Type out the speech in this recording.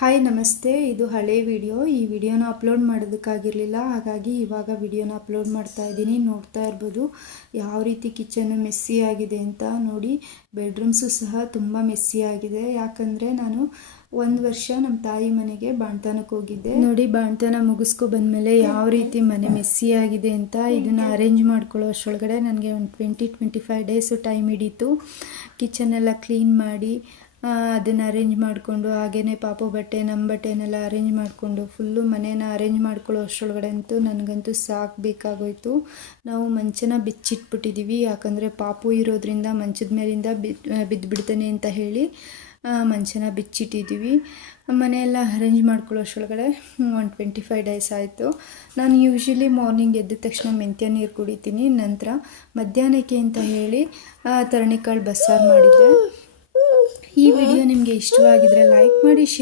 Hi ನಮಸ್ತೆ, ಇದು ಹಳೆ ವಿಡಿಯೋ. ಈ ವಿಡಿಯೋನ ಅಪ್ಲೋಡ್ ಮಾಡೋದಕ್ಕಾಗಿರಲಿಲ್ಲ, ಹಾಗಾಗಿ ಇವಾಗ ವಿಡಿಯೋನ ಅಪ್ಲೋಡ್ ಮಾಡ್ತಾ ಇದ್ದೀನಿ. ನೋಡ್ತಾ ಇರ್ಬೋದು ಯಾವ ರೀತಿ ಕಿಚನ್ನು ಮೆಸ್ಸಿ ಆಗಿದೆ ಅಂತ. ನೋಡಿ, ಬೆಡ್ರೂಮ್ಸು ಸಹ ತುಂಬ ಮೆಸ್ಸಿ ಆಗಿದೆ. ಯಾಕಂದರೆ ನಾನು 1 ವರ್ಷ ನಮ್ಮ ತಾಯಿ ಮನೆಗೆ ಬಾಣ್ತನಕ್ಕೆ ಹೋಗಿದ್ದೆ. ನೋಡಿ, ಬಾಣ್ತನ ಮುಗಿಸ್ಕೊ ಬಂದಮೇಲೆ ಯಾವ ರೀತಿ ಮನೆ ಮೆಸ್ಸಿ ಆಗಿದೆ ಅಂತ. ಇದನ್ನು ಅರೇಂಜ್ ಮಾಡ್ಕೊಳ್ಳೋ ಅಷ್ಟರೊಳಗಡೆ ನನಗೆ ಒಂದು 20-25 ಡೇಸು ಟೈಮ್ ಹಿಡೀತು. ಕಿಚನ್ನೆಲ್ಲ ಕ್ಲೀನ್ ಮಾಡಿ ಅದನ್ನು ಅರೇಂಜ್ ಮಾಡಿಕೊಂಡು, ಹಾಗೆಯೇ ಪಾಪು ಬಟ್ಟೆ ನಮ್ಮ ಬಟ್ಟೆನೆಲ್ಲ ಅರೇಂಜ್ ಮಾಡಿಕೊಂಡು ಫುಲ್ಲು ಮನೇನ ಅರೇಂಜ್ ಮಾಡ್ಕೊಳ್ಳೋ ಅಷ್ಟರೊಳಗಡೆ ಅಂತೂ ನನಗಂತೂ ಸಾಕಬೇಕಾಗೋಯ್ತು. ನಾವು ಮಂಚನ ಬಿಚ್ಚಿಟ್ಬಿಟ್ಟಿದ್ದೀವಿ, ಯಾಕಂದರೆ ಪಾಪು ಇರೋದ್ರಿಂದ ಮಂಚದ ಮೇಲಿಂದ ಬಿದ್ದುಬಿಡ್ತಾನೆ ಅಂತ ಹೇಳಿ ಮಂಚನ ಬಿಚ್ಚಿಟ್ಟಿದ್ದೀವಿ. ಮನೆಯೆಲ್ಲ ಅರೇಂಜ್ ಮಾಡ್ಕೊಳ್ಳೋ ಅಷ್ಟರೊಳಗಡೆ ಒಂದು 25 ಡೇಸ್ ಆಯಿತು. ನಾನು ಯೂಶ್ವಲಿ ಮಾರ್ನಿಂಗ್ ಎದ್ದ ತಕ್ಷಣ ಮೆಂತ್ಯ ನೀರು ಕುಡಿತೀನಿ. ನಂತರ ಮಧ್ಯಾಹ್ನಕ್ಕೆ ಅಂತ ಹೇಳಿ ತರಣಿಕಾಳು ಬಸ್ಸಾರು ಮಾಡಿದ್ದೆ. ಈ ವಿಡಿಯೋ ನಿಮಗೆ ಇಷ್ಟವಾಗಿದ್ದರೆ ಲೈಕ್ ಮಾಡಿ, ಶೇರ್